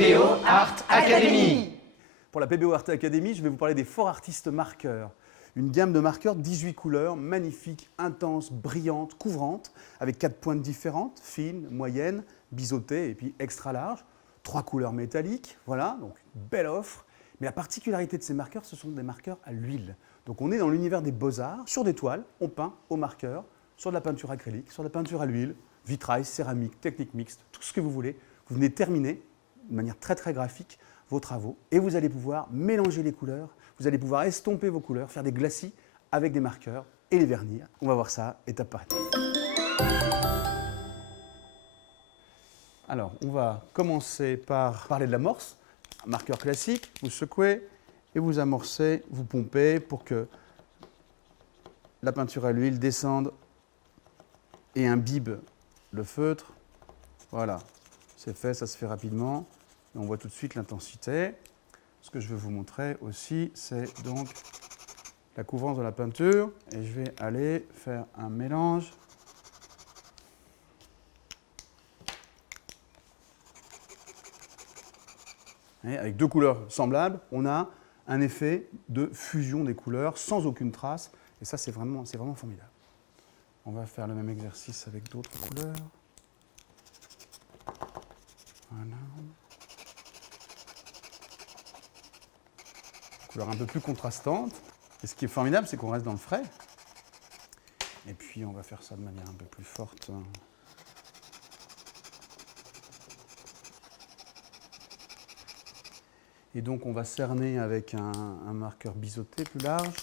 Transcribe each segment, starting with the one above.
PBO Art Academy. Pour la PBO Art Academy, je vais vous parler des Fort Artist marqueurs. Une gamme de marqueurs, 18 couleurs, magnifiques, intenses, brillantes, couvrantes, avec 4 pointes différentes, fines, moyennes, biseautées et puis extra larges. 3 couleurs métalliques, voilà, donc belle offre. Mais la particularité de ces marqueurs, ce sont des marqueurs à l'huile. Donc on est dans l'univers des beaux-arts, sur des toiles, on peint au marqueur, sur de la peinture acrylique, sur de la peinture à l'huile, vitrail, céramique, technique mixte, tout ce que vous voulez. Vous venez terminer, de manière très très graphique, vos travaux et vous allez pouvoir mélanger les couleurs, vous allez pouvoir estomper vos couleurs, faire des glacis avec des marqueurs et les vernir. On va voir ça étape par étape. Alors, on va commencer par parler de l'amorce. Un marqueur classique, vous secouez et vous amorcez, vous pompez pour que la peinture à l'huile descende et imbibe le feutre. Voilà, c'est fait, ça se fait rapidement. Et on voit tout de suite l'intensité. Ce que je veux vous montrer aussi, c'est donc la couvrance de la peinture. Et je vais aller faire un mélange. Et avec deux couleurs semblables, on a un effet de fusion des couleurs sans aucune trace. Et ça, c'est vraiment formidable. On va faire le même exercice avec d'autres couleurs. Voilà. Couleur un peu plus contrastante. Et ce qui est formidable, c'est qu'on reste dans le frais. Et puis, on va faire ça de manière un peu plus forte. Et donc, on va cerner avec un marqueur biseauté plus large.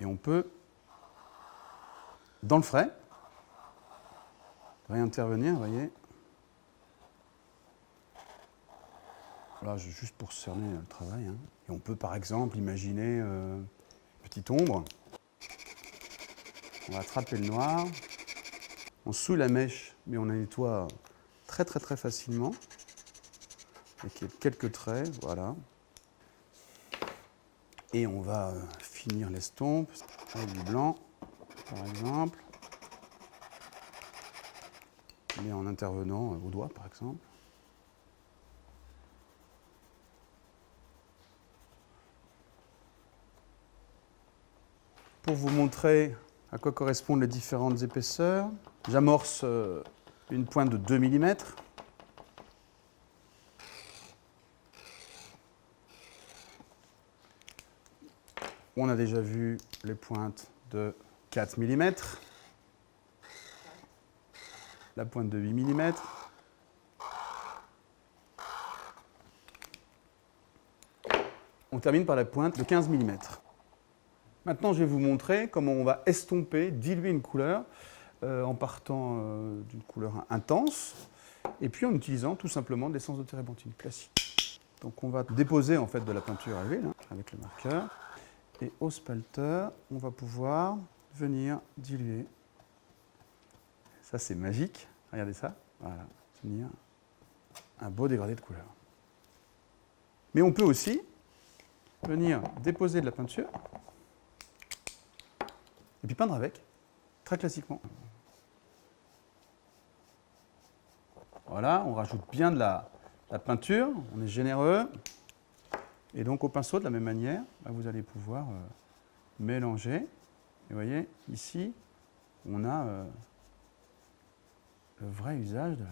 Et on peut, dans le frais, réintervenir, vous voyez. Là, juste pour cerner le travail. Hein. Et on peut, par exemple, imaginer une petite ombre. On va attraper le noir. On souille la mèche, mais on la nettoie très très très facilement. Avec quelques traits, voilà. Et on va finir l'estompe avec du blanc, par exemple. Mais en intervenant au doigt, par exemple. Pour vous montrer à quoi correspondent les différentes épaisseurs, j'amorce une pointe de 2 mm. On a déjà vu les pointes de 4 mm, la pointe de 8 mm. On termine par la pointe de 15 mm. Maintenant, je vais vous montrer comment on va estomper, diluer une couleur en partant d'une couleur intense et puis en utilisant tout simplement de l'essence de térébenthine classique. Donc on va déposer en fait de la peinture à l'huile hein, avec le marqueur et au spalter, on va pouvoir venir diluer. Ça c'est magique, regardez ça, voilà, obtenir un beau dégradé de couleur. Mais on peut aussi venir déposer de la peinture et puis peindre avec, très classiquement. Voilà, on rajoute bien de la peinture, on est généreux. Et donc au pinceau, de la même manière, vous allez pouvoir mélanger. Et vous voyez, ici, on a le vrai usage de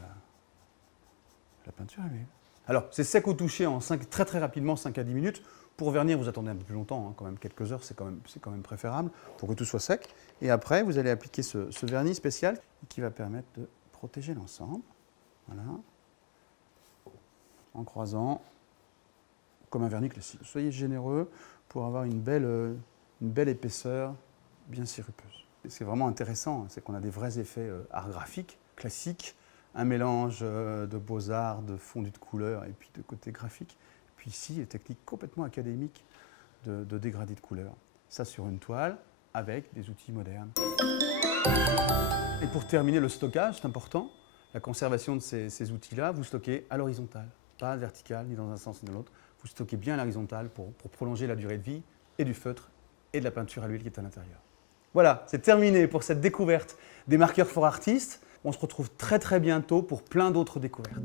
la peinture à l'huile. Alors, c'est sec au toucher en très très rapidement, 5 à 10 minutes. Pour vernir, vous attendez un peu plus longtemps, hein, quand même quelques heures, c'est quand même préférable pour que tout soit sec. Et après, vous allez appliquer ce vernis spécial qui va permettre de protéger l'ensemble. Voilà. En croisant, comme un vernis classique. Soyez généreux pour avoir une belle épaisseur bien sirupeuse. C'est vraiment intéressant, c'est qu'on a des vrais effets art graphique, classiques, un mélange de beaux-arts, de fondu de couleurs et puis de côté graphique. Puis ici, les techniques complètement académiques de dégradé de couleurs. Ça sur une toile avec des outils modernes. Et pour terminer, le stockage, c'est important. La conservation de ces outils-là, vous stockez à l'horizontale, pas à la verticale, ni dans un sens ni dans l'autre. Vous stockez bien à l'horizontale pour prolonger la durée de vie et du feutre et de la peinture à l'huile qui est à l'intérieur. Voilà, c'est terminé pour cette découverte des marqueurs Fort Artist. On se retrouve très bientôt pour plein d'autres découvertes.